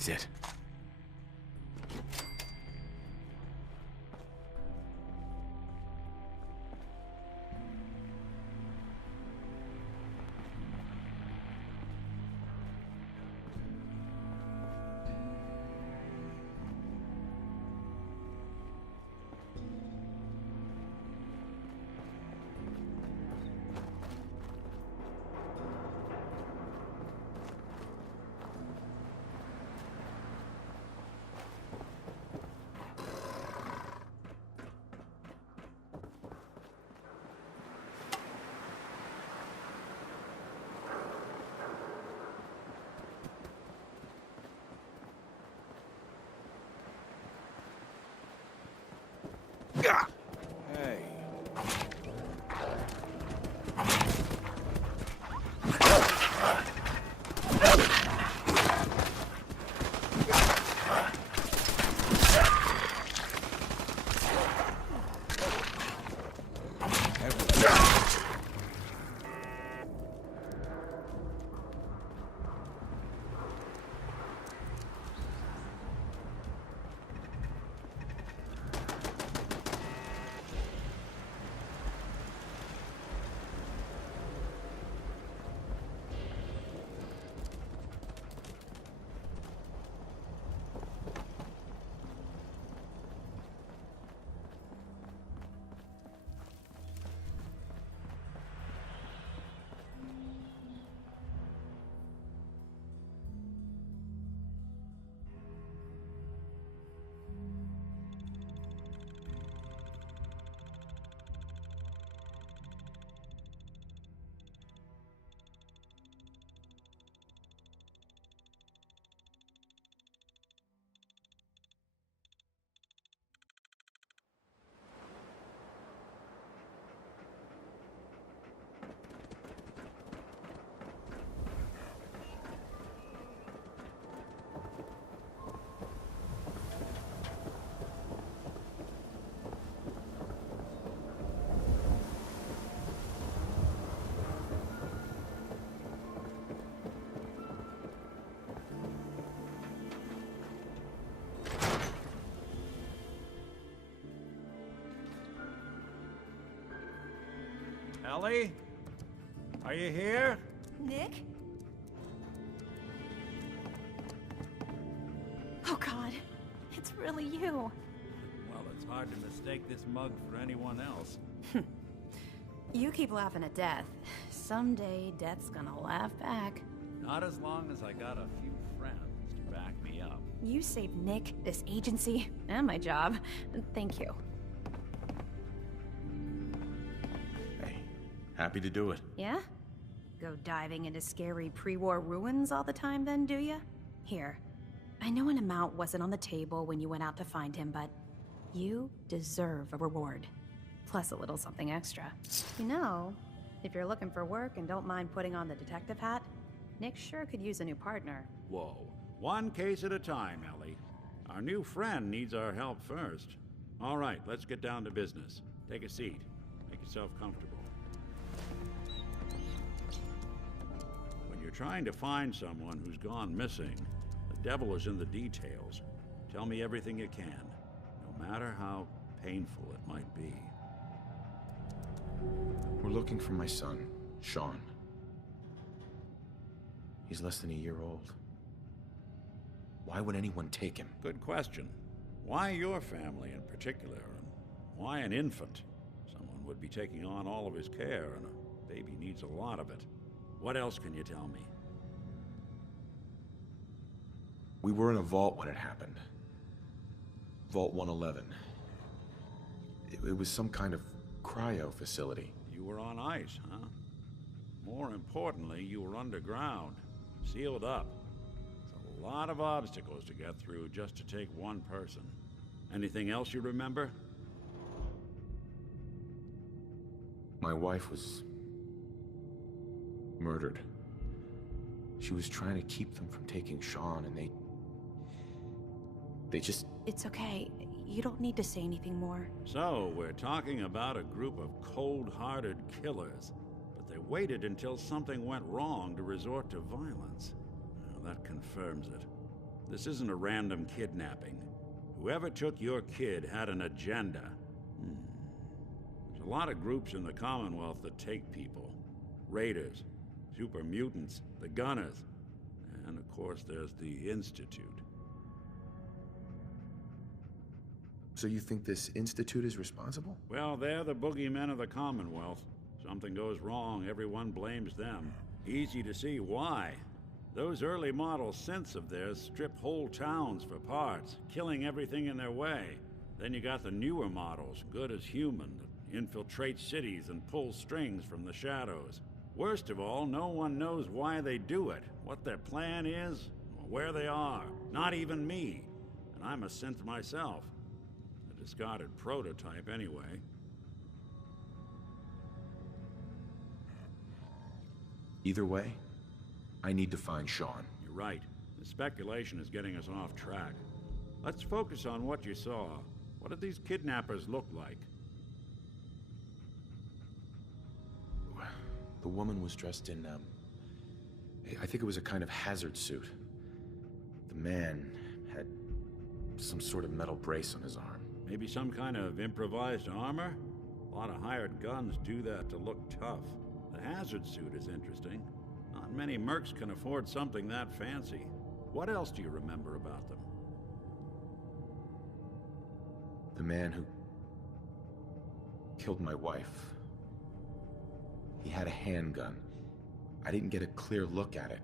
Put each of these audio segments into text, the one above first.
That's it. Hey. Ellie? Are you here? Nick? Oh God, it's really you. Well, it's hard to mistake this mug for anyone else. You keep laughing at death. Someday, death's gonna laugh back. Not as long as I got a few friends to back me up. You saved Nick, this agency, and my job. Thank you. Hey, happy to do it. Yeah? Go diving into scary pre-war ruins all the time then, do ya? Here, I know an amount wasn't on the table when you went out to find him, but you deserve a reward. Plus a little something extra. You know, if you're looking for work and don't mind putting on the detective hat, Nick sure could use a new partner. Whoa. One case at a time, Ellie. Our new friend needs our help first. All right, let's get down to business. Take a seat. Make yourself comfortable. When you're trying to find someone who's gone missing, the devil is in the details. Tell me everything you can, no matter how painful it might be. We're looking for my son, Sean. He's less than a year old. Why would anyone take him? Good question. Why your family in particular, and why an infant? Someone would be taking on all of his care, and a baby needs a lot of it. What else can you tell me? We were in a vault when it happened. Vault 111. It was some kind of cryo facility. You were on ice, huh? More importantly, you were underground, sealed up. It's a lot of obstacles to get through just to take one person. Anything else you remember? My wife was murdered. She was trying to keep them from taking Sean, and they just... It's okay. You don't need to say anything more. So, we're talking about a group of cold-hearted killers, but they waited until something went wrong to resort to violence. Well, that confirms it. This isn't a random kidnapping. Whoever took your kid had an agenda. There's a lot of groups in the Commonwealth that take people. Raiders, super mutants, the Gunners, and of course there's the Institute. So you think this Institute is responsible? Well, they're the boogeymen of the Commonwealth. Something goes wrong, everyone blames them. Easy to see why. Those early model synths of theirs strip whole towns for parts, killing everything in their way. Then you got the newer models, good as human, that infiltrate cities and pull strings from the shadows. Worst of all, no one knows why they do it, what their plan is, or where they are. Not even me. And I'm a synth myself. A discarded prototype, anyway. Either way, I need to find Sean. You're right. The speculation is getting us off track. Let's focus on what you saw. What did these kidnappers look like? The woman was dressed in, I think it was a kind of hazard suit. The man had some sort of metal brace on his arm. Maybe some kind of improvised armor? A lot of hired guns do that to look tough. The hazard suit is interesting. Not many mercs can afford something that fancy. What else do you remember about them? The man who killed my wife. He had a handgun. I didn't get a clear look at it.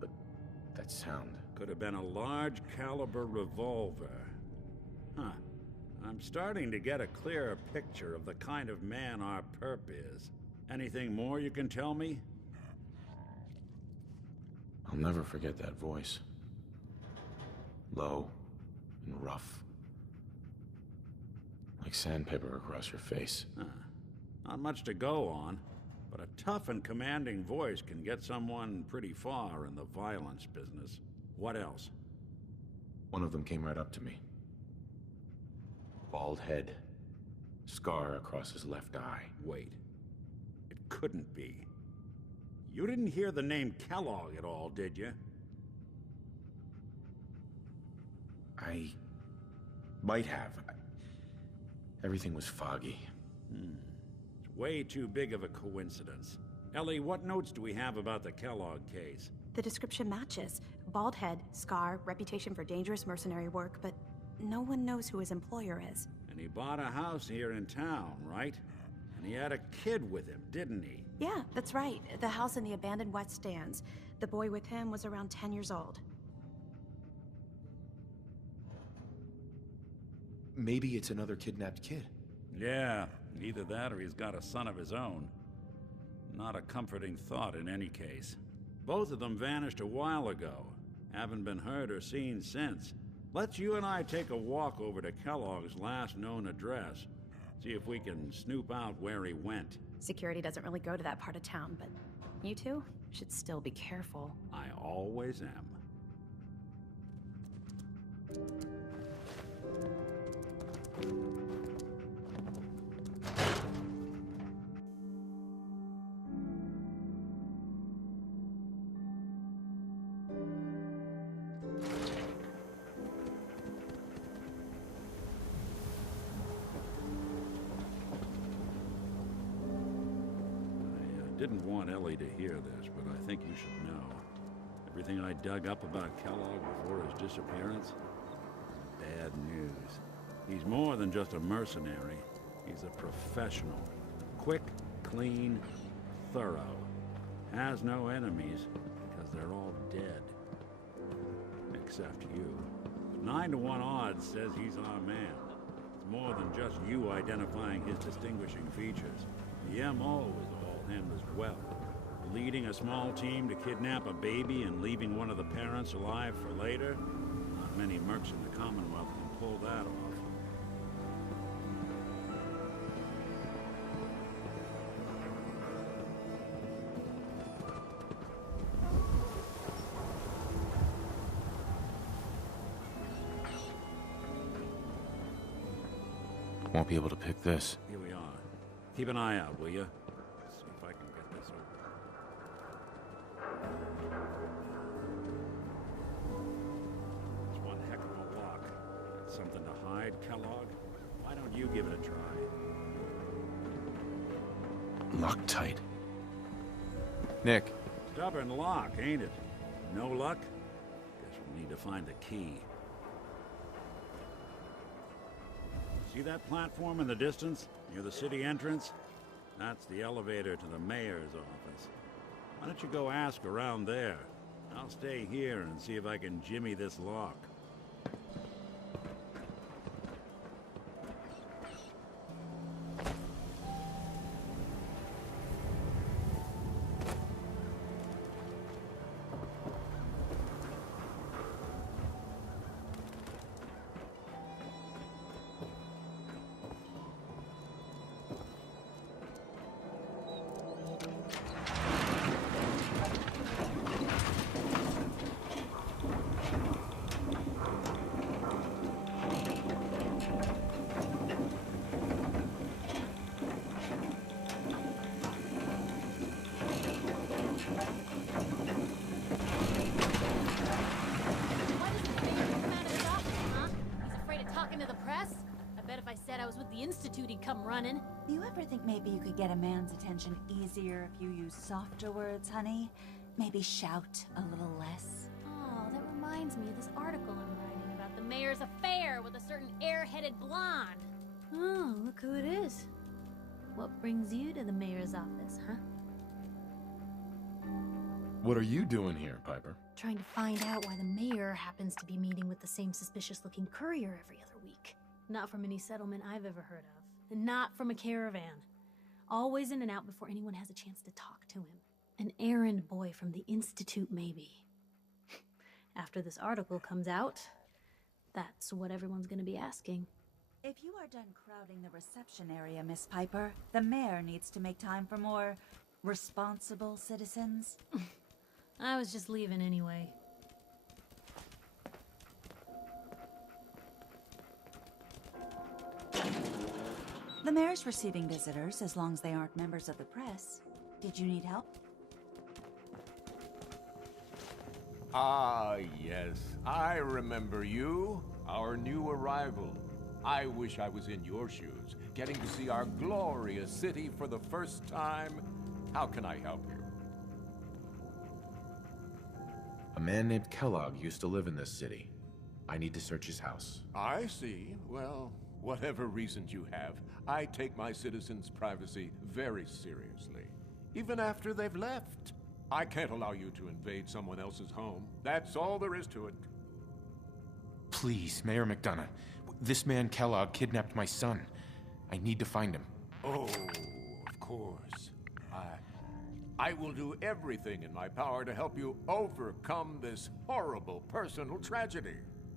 But that sound... Could have been a large caliber revolver. Huh. I'm starting to get a clearer picture of the kind of man our perp is. Anything more you can tell me? I'll never forget that voice. Low and rough. Like sandpaper across your face. Huh. Not much to go on, but a tough and commanding voice can get someone pretty far in the violence business. What else? One of them came right up to me. Bald head. Scar across his left eye. Wait. It couldn't be. You didn't hear the name Kellogg at all, did you? I might have. Everything was foggy. It's way too big of a coincidence. Ellie, what notes do we have about the Kellogg case? The description matches. Bald head, scar, reputation for dangerous mercenary work, but no one knows who his employer is. And he bought a house here in town, right? And he had a kid with him, didn't he? Yeah, that's right. The house in the abandoned West Stands. The boy with him was around 10 years old. Maybe it's another kidnapped kid. Yeah, either that or he's got a son of his own. Not a comforting thought in any case. Both of them vanished a while ago. Haven't been heard or seen since. Let's you and I take a walk over to Kellogg's last known address. See if we can snoop out where he went. Security doesn't really go to that part of town, but you two should still be careful. I always am. Didn't want Ellie to hear this, but I think you should know. Everything I dug up about Kellogg before his disappearance, bad news. He's more than just a mercenary. He's a professional. Quick, clean, thorough. Has no enemies, because they're all dead. Except you. 9 to 1 odds says he's our man. It's more than just you identifying his distinguishing features. The MO is all him as well. Leading a small team to kidnap a baby and leaving one of the parents alive for later? Not many mercs in the Commonwealth can pull that off. Won't be able to pick this. Here we are. Keep an eye out, will you? See if I can get this open. something to hide, Kellogg? Why don't you give it a try? Locked tight. Nick. Stubborn lock, ain't it? No luck? Guess we'll need to find the key. See that platform in the distance, near the city entrance? That's the elevator to the mayor's office. Why don't you go ask around there? I'll stay here and see if I can jimmy this lock. Institute, he'd come running. Do you ever think maybe you could get a man's attention easier if you use softer words, honey? Maybe shout a little less? Oh, that reminds me of this article I'm writing about the mayor's affair with a certain airheaded blonde. Oh, look who it is. What brings you to the mayor's office, huh? What are you doing here, Piper? Trying to find out why the mayor happens to be meeting with the same suspicious-looking courier every other week. Not from any settlement I've ever heard of. And not from a caravan. Always in and out before anyone has a chance to talk to him. An errand boy from the Institute, maybe. After this article comes out, that's what everyone's gonna be asking. If you are done crowding the reception area, Miss Piper, the mayor needs to make time for more responsible citizens. I was just leaving anyway. The mayor's receiving visitors as long as they aren't members of the press. Did you need help? Ah, yes. I remember you. Our new arrival. I wish I was in your shoes, getting to see our glorious city for the first time. How can I help you? A man named Kellogg used to live in this city. I need to search his house. I see. Well, whatever reasons you have, I take my citizens' privacy very seriously. Even after they've left. I can't allow you to invade someone else's home. That's all there is to it. Please, Mayor McDonough. This man Kellogg kidnapped my son. I need to find him. Oh, of course. I will do everything in my power to help you overcome this horrible personal tragedy.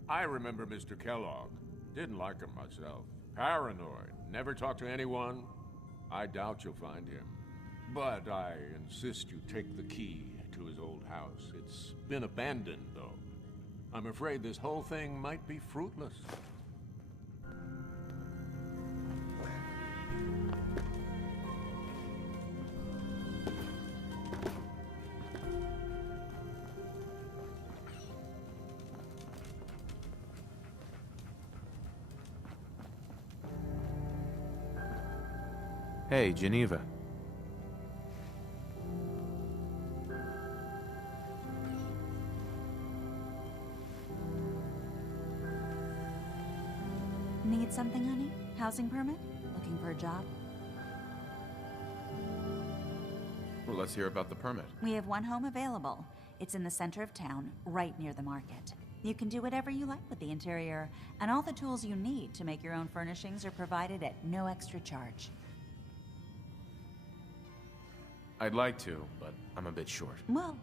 I remember Mr. Kellogg. Didn't like him myself. Paranoid. Never talked to anyone. I doubt you'll find him. But I insist you take the key to his old house. It's been abandoned, though. I'm afraid this whole thing might be fruitless. Hey, Geneva. Need something, honey? Housing permit? Looking for a job? Well, let's hear about the permit. We have one home available. It's in the center of town, right near the market. You can do whatever you like with the interior, and all the tools you need to make your own furnishings are provided at no extra charge. I'd like to, but I'm a bit short. Well,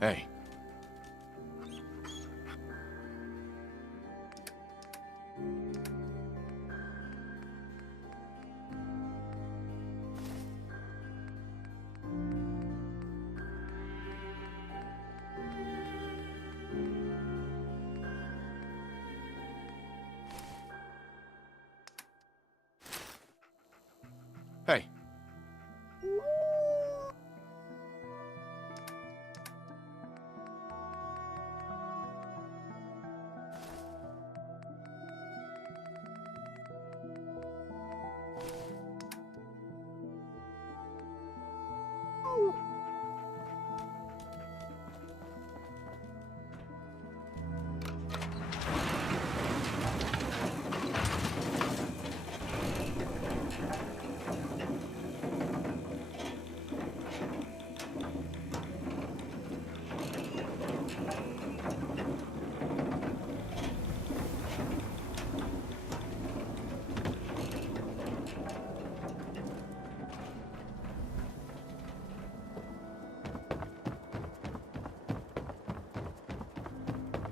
Hey. Hey.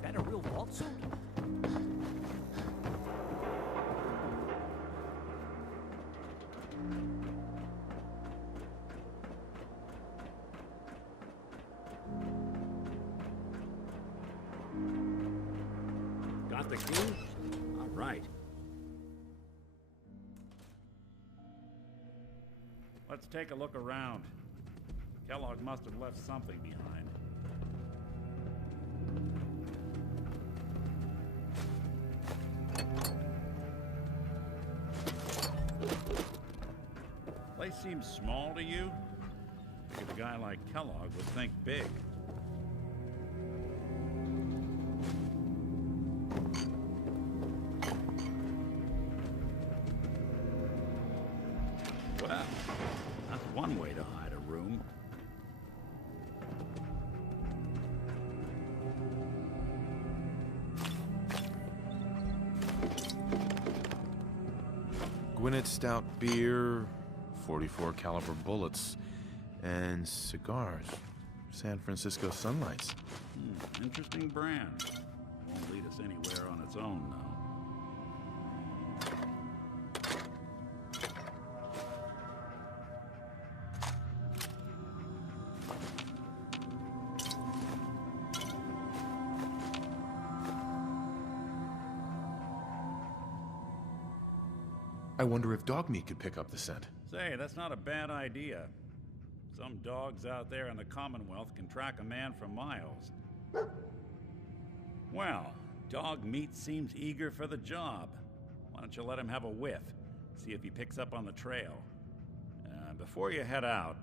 That a real vault suit? Got the key? All right. Let's take a look around. Kellogg must have left something behind. Place seems small to you? Figured a guy like Kellogg would think big. Well, that's one way to hide a room. Gwinnett Stout beer, 44 caliber bullets, and cigars. San Francisco Sunlights. Interesting brand. Won't lead us anywhere on its own, though. I wonder if dog meat could pick up the scent. Say, that's not a bad idea. Some dogs out there in the Commonwealth can track a man for miles. Well, dog meat seems eager for the job. Why don't you let him have a whiff? See if he picks up on the trail. Before you head out,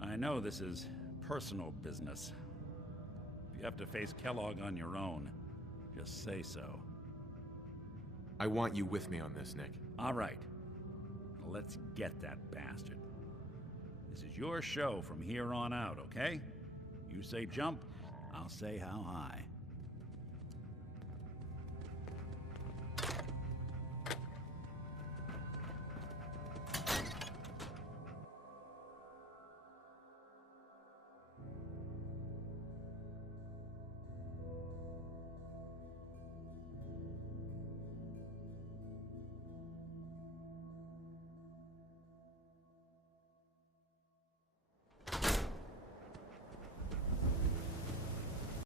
I know this is personal business. If you have to face Kellogg on your own, just say so. I want you with me on this, Nick. All right. Let's get that bastard. This is your show from here on out, okay? You say jump, I'll say how high.